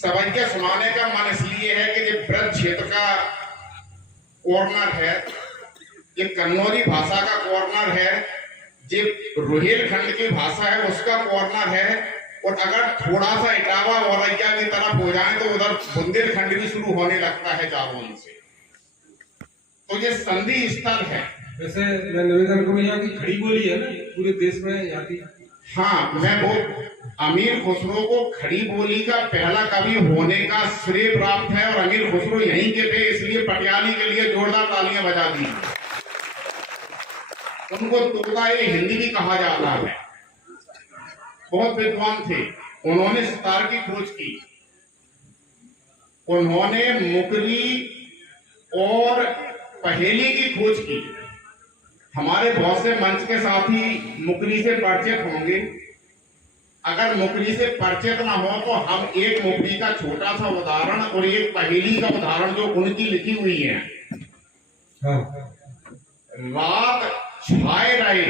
सवैया सुनाने का मन इसलिए है कि ये ब्रज क्षेत्र का कॉर्नर है, ये कन्नौजी भाषा का कॉर्नर है, ये रुहेलखंड की भाषा है उसका कॉर्नर है। और अगर थोड़ा सा इटावा औरैया की तरफ हो जाए तो उधर बुंदेलखंड भी शुरू होने लगता है जालौन से। तो ये संधि स्थल है। वैसे मैं निवेदन करूँ, यहाँ की खड़ी बोली है ना पूरे देश में यहाँ की। हाँ, मैं वो अमीर खुसरो को खड़ी बोली का पहला कवि होने का श्रेय प्राप्त है, और अमीर खुसरो यहीं के थे, इसलिए पटियाली के लिए जोरदार तालियां बजा दी। उनको तुगदाई हिंदी भी कहा जाता है। बहुत विद्वान थे, उन्होंने सितार की खोज की, उन्होंने मुकरी और पहेली की खोज की। हमारे बहुत से मंच के साथी मुकरी से परिचित होंगे। अगर मुकरी से परिचित ना हो तो हम एक मुकरी का छोटा सा उदाहरण और एक पहेली का उदाहरण जो उनकी लिखी हुई है। रात छाए रहे,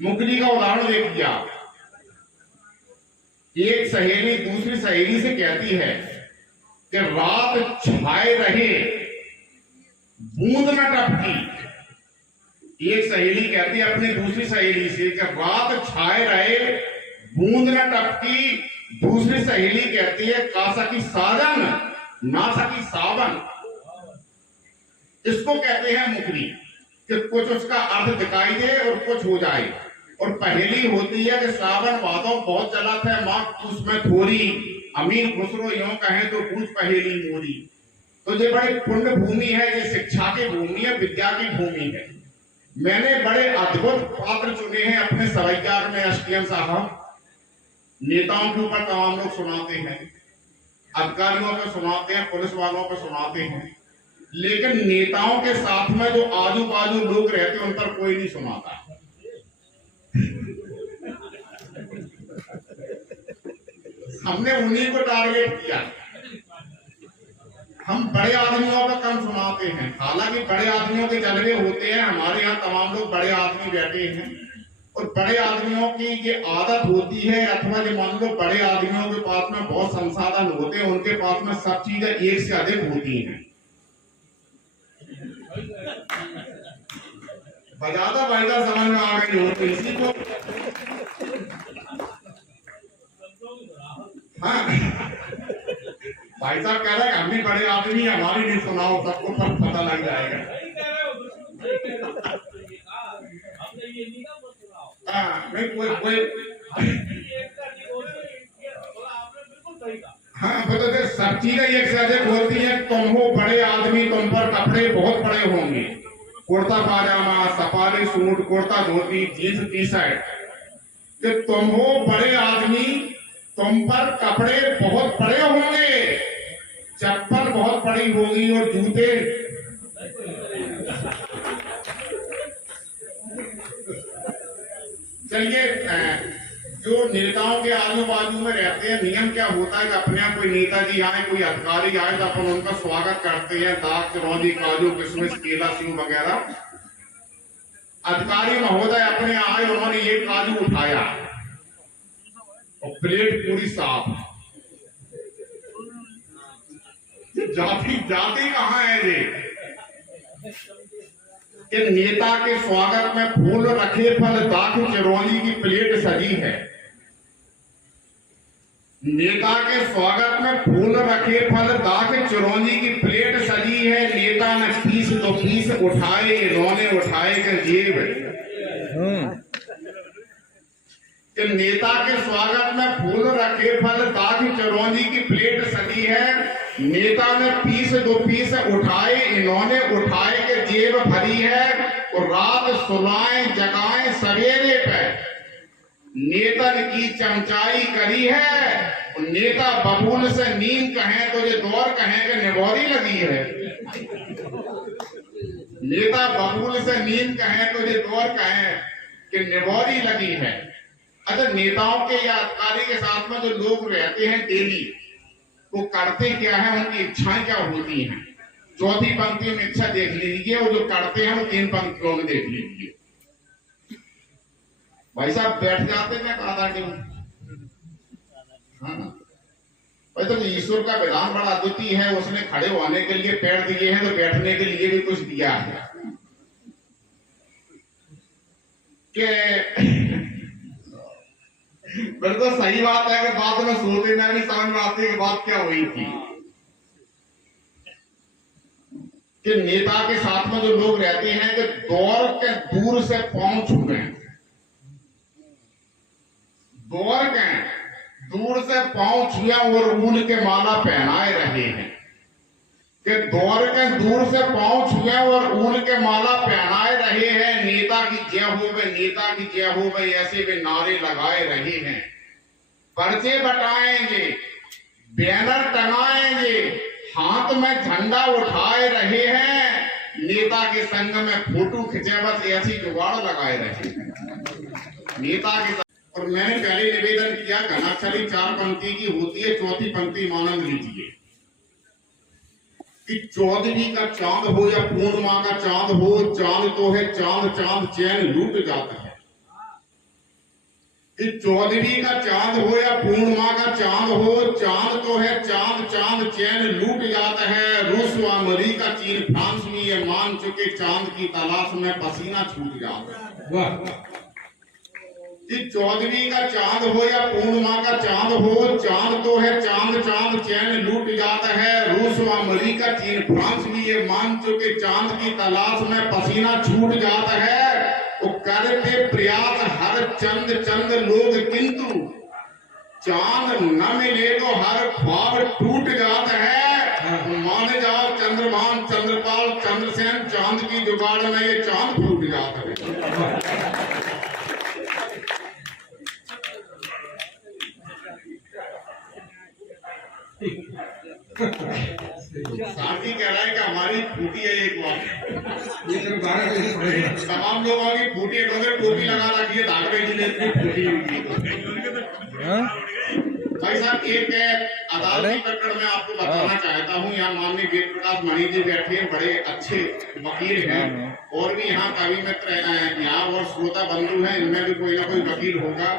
मुकरी का उदाहरण देख दिया। एक सहेली दूसरी सहेली से कहती है कि रात छाए रहे बूंद न टपकी। एक सहेली कहती है अपनी दूसरी सहेली से कि रात छाए रहे बूंद न टपकी। दूसरी सहेली कहती है का सकी साजन ना सकी सावन। इसको कहते हैं मुकरी कि कुछ उसका अर्थ दिखाई दे और कुछ हो जाए। और पहेली होती है कि सावन भादों बहुत चला था माँ उसमें थोड़ी, अमीर खुसरो यूं कहें तो पूछ पहेली मोरी। तो ये बड़ी पुण्य भूमि है, ये शिक्षा की भूमि है, विद्या की भूमि है। मैंने बड़े अद्भुत पात्र चुने हैं अपने सवैयार में। एसडीएम साहब नेताओं के ऊपर तमाम लोग सुनाते हैं, अधिकारियों पे सुनाते हैं, पुलिस वालों पे सुनाते हैं, लेकिन नेताओं के साथ में जो आजू बाजू लोग रहते हैं उन पर कोई नहीं सुनाता। हमने उन्हीं को टारगेट किया। हम बड़े आदमियों पर कम सुनाते हैं, हालांकि बड़े आदमियों के जलवे होते हैं। हमारे यहाँ तमाम लोग बड़े आदमी बैठे हैं, और बड़े आदमियों की ये आदत होती है, अथवा जो मान लो बड़े आदमियों के पास में बहुत संसाधन होते हैं, उनके पास में सब चीजें एक से अधिक होती हैं। बजाता बजाता समझ में आ गई हो तो इसी को हाँ भाई साहब कह रहे हैं हम भी बड़े आदमी, हमारी नहीं सुनाओ, सबको सब पता लग जाएगा। नहीं कोई हाँ बताते सब चीजें एक से अधिक होती है। तुम हो बड़े आदमी, तुम पर कपड़े बहुत बड़े होंगे, कुर्ता पाजामा, safari suit, kurta dhoti, jeans T shirt. कि तुम हो बड़े आदमी, तुम पर कपड़े बहुत बड़े होंगे, चप्पल बहुत बड़ी होगी और जूते चलिए। जो नेताओं के आजू बाजू में रहते हैं, नियम क्या होता है कि अपने यहाँ कोई नेताजी आए, कोई अधिकारी आए तो अपन उनका स्वागत करते हैं, दाग चिरौंजी काजू किशमिश केला सेव वगैरह। अधिकारी महोदय अपने आए, उन्होंने ये काजू उठाया और प्लेट पूरी साफ। जाति जाति कहाँ है ये कि नेता के स्वागत में फूल रखे फल दाख चिरौंजी की प्लेट सजी है। नेता के स्वागत में फूल रखे फल दाख चिरौंजी की प्लेट सजी है। नेता ने पीस तो पीस उठाए, इन्होंने उठाए के जेब। कि नेता के स्वागत में फूल रखे फल दाख चिरौंजी की प्लेट सजी है। नेता ने पीस दो पीस उठाए, इन्होंने उठाए के जेब भरी है। और रात सुलाएं जगाएं सवेरे पे नेतन की चमचाई करी है। नेता बबूल से नींद कहें तो ये दौर कहें कि निभौरी लगी है। नेता बबूल से नींद कहें तो ये दौर कहें कि निभौरी लगी है। अच्छा, नेताओं के या अधिकारी के साथ में जो लोग रहते हैं डेली, वो करते क्या है, उनकी इच्छाएं क्या होती हैं। चौथी पंक्ति में इच्छा देख लीजिए, और जो करते हैं वो 3 पंक्तियों में देख लीजिए। भाई साहब बैठ जाते हैं आधा दिन। हाँ, भाई तो ईश्वर का विधान बड़ा अद्वितीय है, उसने खड़े होने के लिए पैर दिए हैं तो बैठने के लिए भी कुछ दिया है कि बिल्कुल सही बात है कि बाद में सोते में भी समझ में आती है कि बात क्या हुई थी कि नेता के साथ में जो लोग रहते हैं कि दौड़ के दूर से पांव छू गए, दौड़ के दूर से पांव छुआ और ऊन के माला पहनाए रहे हैं कि दौड़ के दूर से पांव छुआ और ऊन के माला पहनाए रहे हैं। नेता की जय हो गए, नेता की जय हो गई, ऐसे वे नारे लगाए रहे हैं। पर्चे बटाएंगे, बैनर टंगाएंगे, हाथ में झंडा उठाए रहे हैं, नेता के संग में फोटो खिंचे, बस ऐसी जुगाड़ लगाए रहे हैं नेता के। और मैंने पहले निवेदन किया घनाक्षरी 4 पंक्ति की होती है, 4थी पंक्ति मानंद लीजिए कि 14वीं का चांद हो या पूर्णिमा का चांद हो, चांद तो है चांद, चांद चैन लूट जाता है। कि 14वीं का चांद हो या पूर्णिमा का चांद हो, चांद तो है चांद, चांद चैन लूट जाता है। रूस व अमेरिका, चीन, फ्रांस में ये मान चुके चांद की तलाश में पसीना छूट जाता है। कि 14वीं का चांद हो या पूर्णिमा का चांद हो, चांद तो है चांद, चांद चैन लूट जाता है। रूस व अमेरिका, चीन, फ्रांस भी ये मान चुके चांद की तलाश में पसीना छूट जाता है। वो करते प्रयास हर चंद चंद लोग, किंतु चांद न मिले तो हर ख्वाब टूट जाता है। मान जाओ चंद्रभान, चंद्रपाल, चंद्रसेन, चांद की जुगाड़ में ये चांद फूट जाता है। साथी कह रहा है कि हमारी फूटी है एक बार, तमाम लोगों की फूटी है, टोपी लगा रखी है, धागड़े जिले की फूटी हुई। भाई साहब एक अदालती प्रकरण में आपको बताना चाहता हूँ। यहाँ माननीय वेद प्रकाश मणि जी बैठे हैं, बड़े अच्छे वकील हैं, और भी यहाँ कवि मित्र यहाँ और श्रोता बंधु हैं, इनमें भी कोई ना कोई वकील होगा।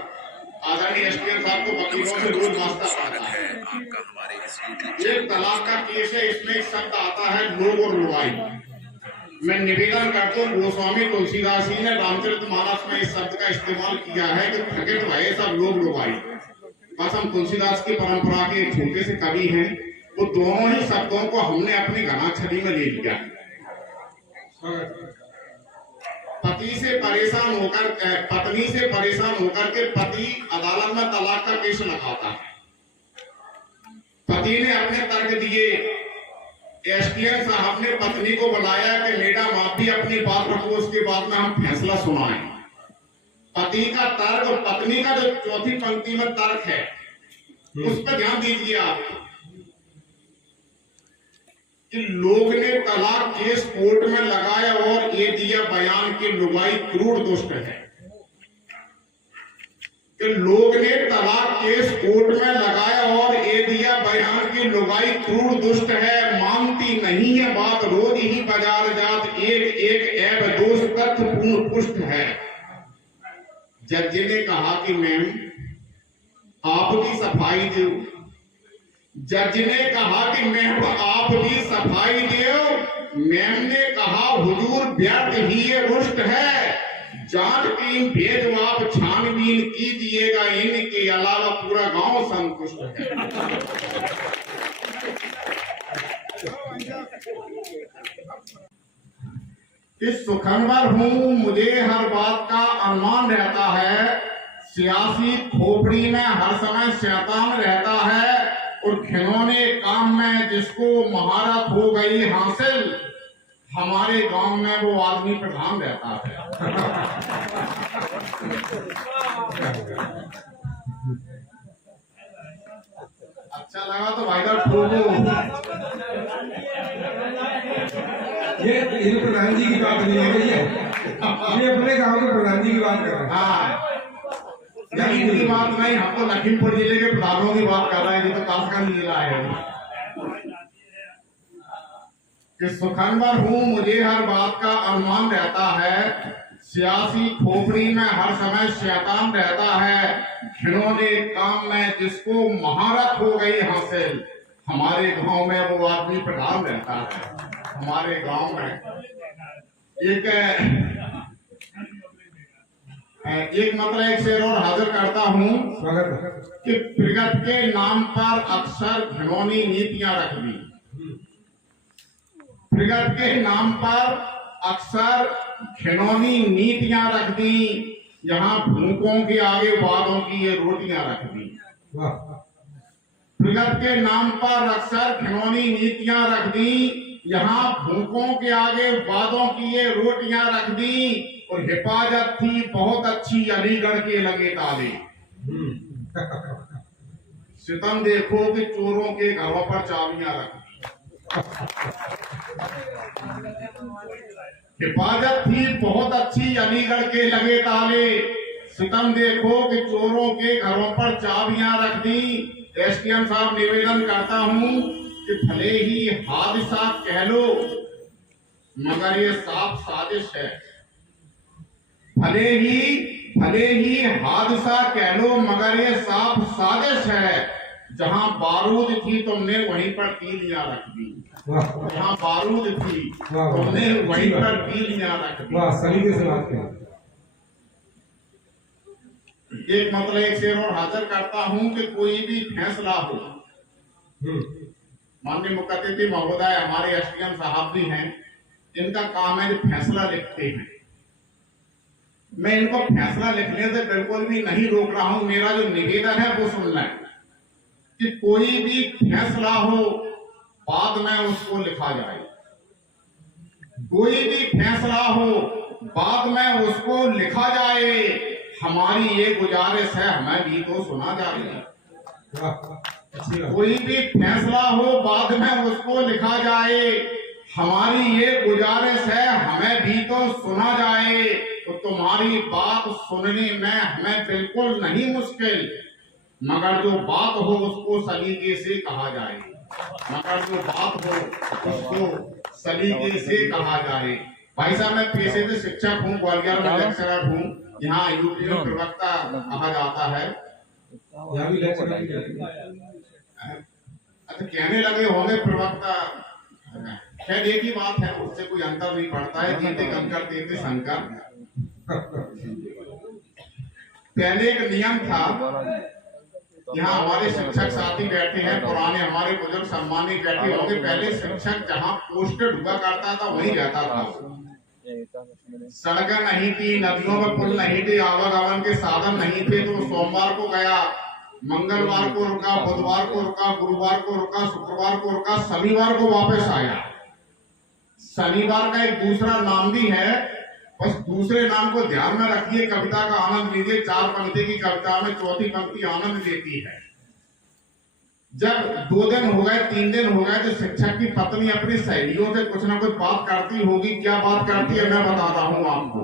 आदरणीय एसपीएम साहब को वकीलों से रोज वास्ता आता है। एक तलाक का केस है, इसमें एक शब्द आता है लोग और लुआई। मैं निवेदन करता हूँ, गोस्वामी तुलसीदास जी ने रामचरितमानस में इस शब्द का इस्तेमाल किया है कि थकित रहे सब लोग लुआई। बस हम तुलसीदास की परंपरा के एक छोटे से कवि हैं, वो दोनों ही शब्दों को हमने अपनी घनाक्षरी में ले लिया। पति से परेशान होकर, पत्नी से परेशान होकर के पति अदालत में तलाक का केस लगाता है। पति ने अपने तर्क दिए, एसपीएम साहब ने पत्नी को बुलाया कि मैडम आप भी अपनी बात रखो, उसके बाद में हम फैसला सुनाएं। पति का तर्क और पत्नी का जो 4थी पंक्ति में तर्क है, उस पर ध्यान दीजिए आप कि लोग ने तलाक केस कोर्ट में लगाया और ये दिया बयान कि लुगाई क्रूर दुष्ट है। कि लोग ने तलाक केस कोर्ट में लगाया और ये दिया बयान कि लुगाई क्रूर दुष्ट है, मानती नहीं है बात, रोज ही बाजार जात, एक एक ऐब दोष तथ्य पूर्ण पुष्ट है। जज ने कहा कि मैम आप भी सफाई दो। जज ने कहा कि मैम आप भी सफाई दो। मैम ने कहा हुजूर व्यर्थ ही ये रुष्ट है, जांच टीम भेजो आप छानबीन कीजिएगा, इनके अलावा पूरा गांव संतुष्ट है। इस सुखनवर हूँ, मुझे हर बात का अनुमान रहता है, सियासी खोपड़ी में हर समय शैतान रहता है, और खिलौने काम में जिसको महारत हो गई हासिल, हमारे गांव में वो आदमी प्रधान रहता है। अच्छा लगा तो भाई साहब ठोको। ये प्रधान जी की बात नहीं है, ये अपने गांव के प्रधान जी की बात कर रहे हैं। हाँ, इनकी बात नहीं, हम तो लखीमपुर जिले के प्रधानों की बात कर रहे हैं, ये तो कासगंज जिला है। कि सुखनवर हूँ, मुझे हर बात का अनुमान रहता है, सियासी खोपड़ी में हर समय शैतान रहता है, खिलौने काम में जिसको महारत हो गई हासिल, हमारे गांव में वो आदमी प्रधान रहता है। हमारे गांव में एक मतलब एक शेर और हाजिर करता हूँ कि प्रगति के नाम पर अक्सर घिनौनी नीतियां रख दी। प्रगति के नाम पर अक्सर घिनौनी नीतियां रख दी। यहाँ भूखों के आगे वादों की ये रोटियां रख दी। प्रगति के नाम पर अक्सर घिनौनी नीतियां रख दी। यहाँ भूखों के आगे वादों की ये रोटियां रख दी। और हिफाजत थी बहुत अच्छी अलीगढ़ के लगे ताले। सितम देखो कि चोरों के घरों पर चाबियां रख दी। हिफाजत थी बहुत अच्छी अलीगढ़ के लगे ताले। सितम देखो कि चोरों के घरों पर चाबियां रख दी। एसडीएम साहब निवेदन करता हूं कि भले ही हादसा कह लो मगर ये साफ साजिश है। भले ही हादसा कह लो मगर ये साफ साजिश है। जहां बारूद थी तुमने वहीं पर तीलियां रख दी। जहां बारूद थी तुमने वहीं पर तीलियां रख दी। सलीके से बात करें। एक मतलब एक शेर और हाजिर करता हूं कि कोई भी फैसला हो, माननीय मुख्य अतिथि महोदय हमारे एसडीएम साहब भी हैं, इनका काम है जो फैसला लिखते हैं। मैं इनको फैसला लिखने से बिल्कुल भी नहीं रोक रहा हूं। मेरा जो निवेदन है वो सुन लें कि कोई भी फैसला हो बाद में उसको लिखा जाए। कोई भी फैसला हो बाद में उसको लिखा जाए। हमारी ये गुजारिश है, हमें भी तो सुना जाए। कोई भी फैसला हो बाद में उसको लिखा जाए। हमारी ये गुजारिश है, हमें भी तो सुना जाए। तो तुम्हारी बात सुनने में हमें बिल्कुल नहीं मुश्किल, मगर जो बात हो उसको सलीके से कहा जाए। मगर जो बात हो उसको सलीके से कहा जाए। भाई साहब मैं पेशे से शिक्षक हूँ, ग्वालियर में लेक्चरर हूँ। यहाँ यूपी में प्रवक्ता कहा जाता है। अच्छा कहने लगे होंगे प्रवक्ता, खैर एक ही बात है, उससे कोई अंतर नहीं पड़ता है। जीते कंकर देते शंकर। पहले एक नियम था, यहाँ हमारे शिक्षक साथी बैठे हैं, पुराने हमारे बुजुर्ग सम्मानित बैठे होंगे। पहले शिक्षक जहाँ पोस्टेड हुआ करता था वहीं रहता था। सड़कें नहीं थी, नदियों में पुल नहीं थे, आवागमन के साधन नहीं थे। तो सोमवार को गया, मंगलवार को रुका, बुधवार को रुका, गुरुवार को रुका, शुक्रवार को रुका, शनिवार को वापस आया। शनिवार का एक दूसरा नाम भी है, बस दूसरे नाम को ध्यान में रखिए। कविता का आनंद लीजिए। 4 पंक्ति की कविता में चौथी पंक्ति आनंद देती है। जब 2 दिन हो गए, 3 दिन हो गए, तो शिक्षक की पत्नी अपनी सहेलियों से कुछ ना कुछ बात करती होगी। क्या बात करती है मैं बता रहा हूं आपको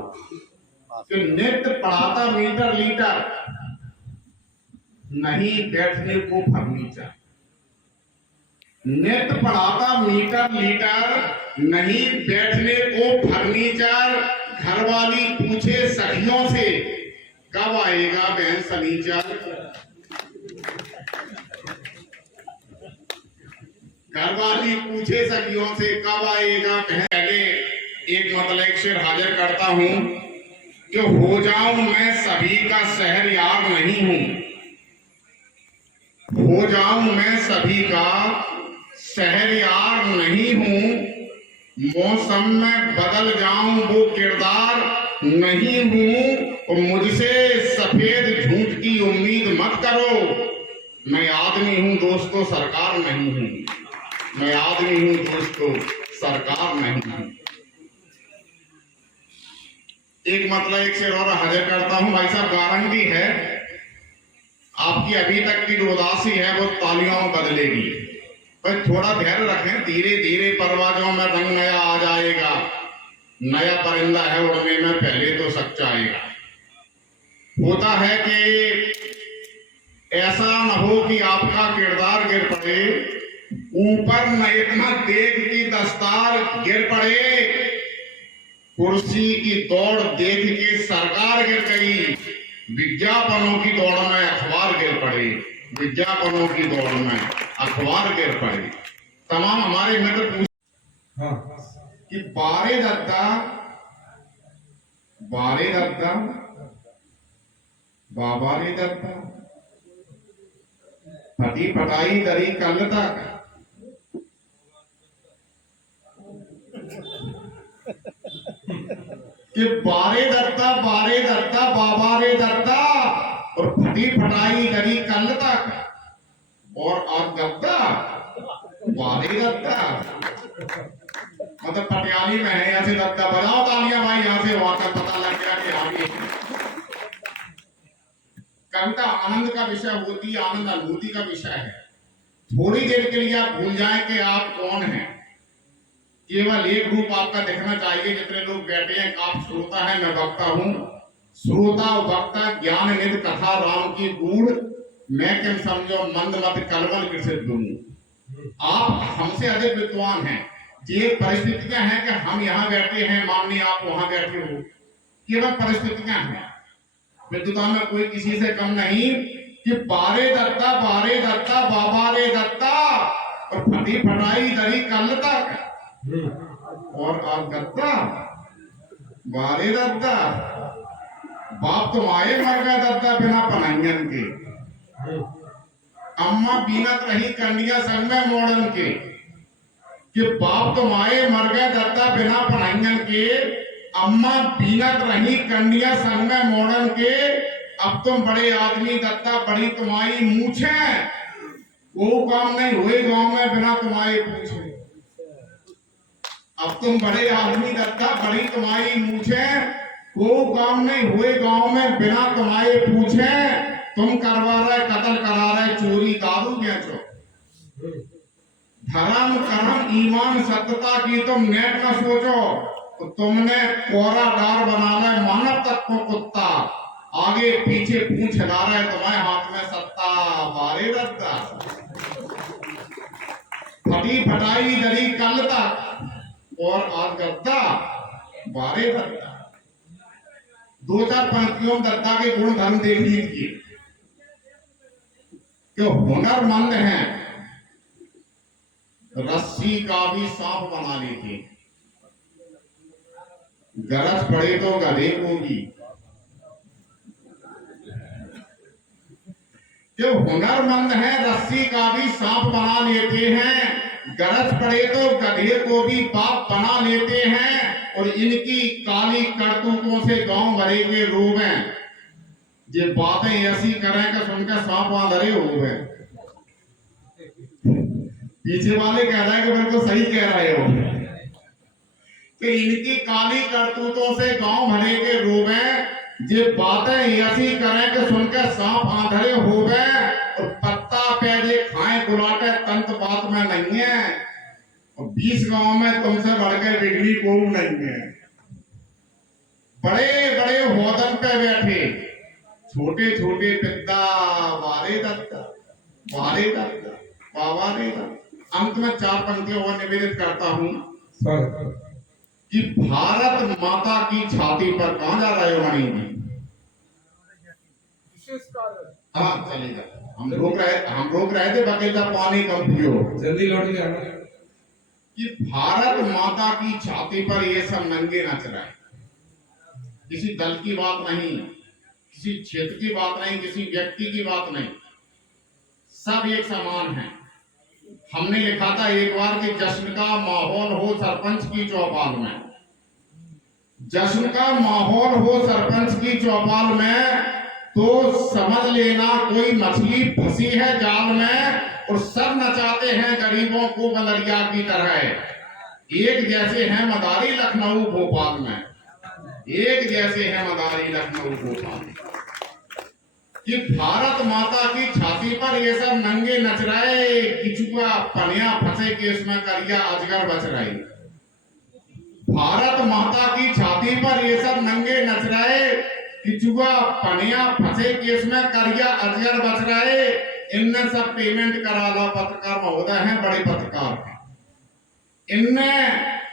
कि नृत्य पढ़ाता मीटर लीटर, नहीं बैठने को फर्नीचर। नृत्य पढ़ाता मीटर लीटर, नहीं बैठने को फर्नीचर। घरवाली पूछे सखियों से कब आएगा बहन सनीचर। घरवाली पूछे सखियों से कब आएगा बहन। पहले एक मतलब एक शेर हाजिर करता हूं कि हो जाऊं मैं सभी का शहरयार नहीं हूं। हो जाऊं मैं सभी का शहरयार नहीं हूं। मौसम में बदल जाऊं वो किरदार नहीं हूं। और मुझसे सफेद झूठ की उम्मीद मत करो। मैं आदमी हूं दोस्तों, सरकार नहीं हूं। मैं आदमी हूं दोस्तों, सरकार नहीं हूं। एक मतलब एक शेर और हाजिर करता हूं। भाई साहब गारंटी है आपकी अभी तक की जो उदासी है वो तालियों में बदलेगी। पर थोड़ा धैर्य रखें, धीरे धीरे परवाजों में रंग नया आ जाएगा। नया परिंदा है उड़ने में पहले तो सच्चा आएगा। होता है कि ऐसा न हो कि आपका किरदार गिर पड़े, ऊपर न इतना देख की दस्तार गिर पड़े। कुर्सी की दौड़ देख के सरकार गिर गई। विज्ञापनों की दौड़ में अखबार गिर पड़े, विज्ञापनों की दौड़ में अखबार गिर पड़े। तमाम हमारे मित्र पूछ हाँ कि बारे दत्ता बाबा रे दत्ता, फटी फटाई दरी कल तक, कि बारे दत्ता बाबा रे दत्ता, और फटी फटाई दरी कल तक, और आज दत्ता बारे दत्ता। मतलब पटियाली में है ऐसे दत्ता। बजाओ तालियां भाई, यहां से वाकई पता लग गया कि आगे कविता आनंद का विषय होती है, आनंद अनुभूति का विषय है। थोड़ी देर के लिए आप भूल जाएं कि आप कौन हैं, केवल एक रूप आपका दिखना चाहिए। जितने लोग बैठे हैं, आप श्रोता हैं, मैं वक्ता हूं। श्रोता वक्ता ज्ञान निध कथा राम की गूढ़, मैं किम समझो मंद मत कलवल कृषि दूं। आप हमसे अधिक विद्वान हैं। ये परिस्थितियां हैं कि हम यहाँ बैठे हैं, माननीय आप वहां बैठे हो, केवल परिस्थितियां हैं। विद्वता में कोई किसी से कम नहीं। कि बारे दत्ता बाबा रे दत्ता, और फटी फटाई दरी कल तक, और आप दत्ता बारे दत्ता। बाप तो आए मर गए दत्ता बिना पनाइयन के, अम्मा बीनत रही कंडिया संग में मोड़न के। कि बाप तो आए मर गए दत्ता बिना पनाइयन के, अम्मा बीनत रही कंडिया संग में मोड़न के। अब तुम बड़े आदमी दत्ता, बड़ी तुम्हारी मूछे, वो काम नहीं हुए गांव में बिना तुम्हारे पूछे। अब तुम बड़े आदमी दत्ता, बड़ी तुम्हारी मूछे, वो काम नहीं हुए गांव में बिना तुम्हारे पूछे। तुम करवा रहे कत्ल, करा रहे चोरी, दारू बेचो। धर्म कर्म ईमान सत्यता की तुम नेट न सोचो, तो तुमने कोरा डार बना ले मानव तत्व कुत्ता। आगे पीछे पूछ हिला रहे, तुम्हारे हाथ में सत्ता। बारे दत्ता फटी फटाई दरी कल तक, और आज दत्ता बारे दत्ता। दो चार पंक्तियों दत्ता के गुण धर्म देख लीजिए कि हुनरमंद हैं, रस्सी का भी सांप बना लेते, गरज पड़े तो गधे को भी। जो हुनरमंद हैं, रस्सी का भी सांप बना लेते हैं, गरज पड़े तो गधे को भी बाप बना लेते हैं। और इनकी काली करतूतों से गांव भरे के लोग हैं। ये बातें ऐसी करें कि सुनकर सांप आंधरे हो गए। पीछे वाले कह रहे हैं कि बिल्कुल सही कह रहे हो कि इनकी काली करतूतों से गांव भरे के लोग हैं। ये बातें ऐसी करें कि सुनकर सांप आंधरे हो गए। और पत्ता पैजे खाए गुलाटे तंत बात में नहीं है। और 20 गांव में तुमसे बढ़कर बिगड़ी को नहीं है। बड़े बड़े होदन पे बैठे, छोटे छोटे पिता, बारे दत्ता बाबा रे दत्ता। अंत में 4 पंक्तियों और निवेदित करता हूं कि भारत माता की छाती पर कहां जा रहे हो मणि जी? हाँ चलेगा, हम रोक रहे थे बकेला पानी कम पियो, जल्दी लौट के आना। कि भारत माता की छाती पर ये सब नंगे नच रहे। किसी दल की बात नहीं, किसी क्षेत्र की बात नहीं, किसी व्यक्ति की बात नहीं, सब एक समान है। हमने लिखा था एक बार कि जश्न का माहौल हो सरपंच की चौपाल में, जश्न का माहौल हो सरपंच की चौपाल में, तो समझ लेना कोई मछली फंसी है जाल में। और सब नचाते हैं गरीबों को बंदरिया की तरह। एक जैसे हैं मदारी लखनऊ भोपाल में, एक जैसे हैं मदारी लखनऊ भोपाल में। कि भारत माता की छाती पर ये सब नंगे नच रहे। किचुआ पनिया फंसे केस में करिया अजगर बच रही। भारत माता की छाती पर ये सब नंगे नच रहे। किचुआ पनिया फंसे केस में करिया अजगर बच रहे। इनने सब पेमेंट करा लो, पत्रकार महोदय हैं, बड़े पत्रकार हैं।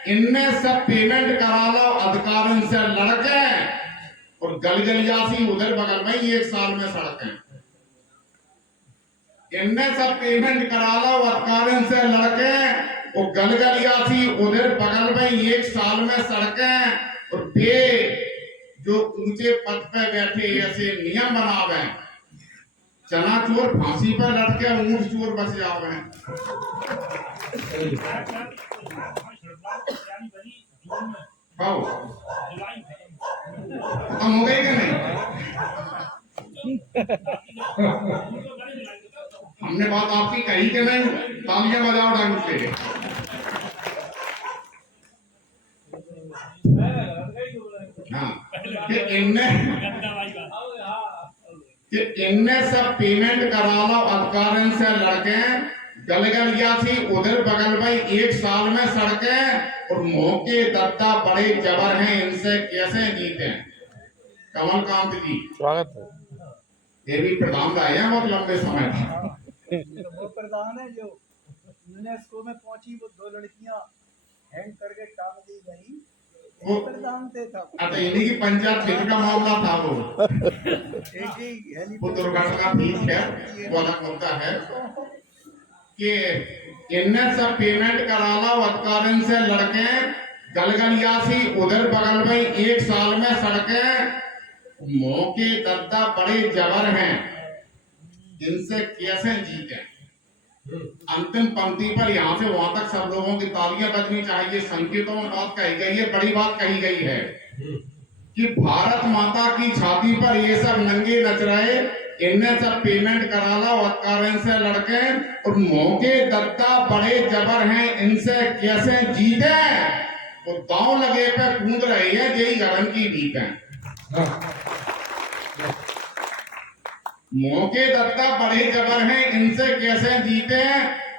इनने सब पेमेंट करा लो, अधिकारियों से लड़के और गलगलियासी उधर बगल में ही 1 साल में सड़कें। इनने सब पेमेंट करा लो वतकारिन से लड़के, और गलगलियासी उधर बगल में 1 साल में सड़कें। और बे जो ऊंचे पद पे बैठे ऐसे नियम बनावे, चना चोर फांसी पर लटके, ऊंट चोर बच जावे। खत्म हो गई कि नहीं? हमने बात आपकी कही कि नहीं? तालियां बजाओ ढंग से। हाँ, कि इनने सब पेमेंट करा लो अधिकारियों से लड़के, गलगलियासी उधर बगल में 1 साल में सड़के, और मौके दत्ता बड़े जबर हैं, इनसे कैसे जीते? कमलकांत जी स्वागत है। ये भी प्रधान रहे हैं बहुत लंबे समय तक। वो प्रधान है जो यूनेस्को में पहुंची, वो 2 लड़कियां हैंग करके टांग दी गई, वो प्रधान थे था। अच्छा, इन्हीं की पंचायत क्षेत्र का मामला था वो। एक ही वो दुर्घटना ठीक है, वो अलग होता है कि इनने सब पेमेंट करा लो अधिकारियों से लड़के, गलगलियासी उधर बगल में 1 साल में सड़के, मौके दत्ता बड़े जबर हैं, इनसे कैसे जीते? अंतिम पंक्ति पर यहाँ से वहां तक सब लोगों की तालियां बजनी चाहिए। संकेतों में बात कही गई है, बड़ी बात कही गई है कि भारत माता की छाती पर ये सब नंगे नच रहे, इनने सब पेमेंट करा ला वतकारिन से लड़के, और मौके दत्ता बड़े जबर हैं, इनसे कैसे जीते? वो दांव लगे पे कूद रही है, यही गगन की बीत है। मौके दत्ता बड़े जबर हैं, इनसे कैसे जीते?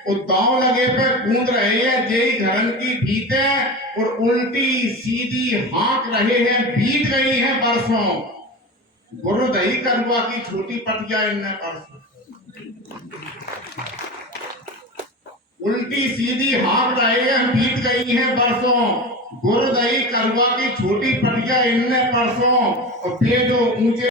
और दांव लगे पे कूद रहे हैं, यही घरन की भीते, और उल्टी सीधी हाँक रहे हैं, बीत गई हैं बरसों, गुरुदही करुआ की छोटी पटिया इनने परसों। उल्टी सीधी हाँक रहे हैं, बीत गई हैं बरसों, गुरुदही करुआ की छोटी पटिया इनने परसों। और ये जो ऊंचे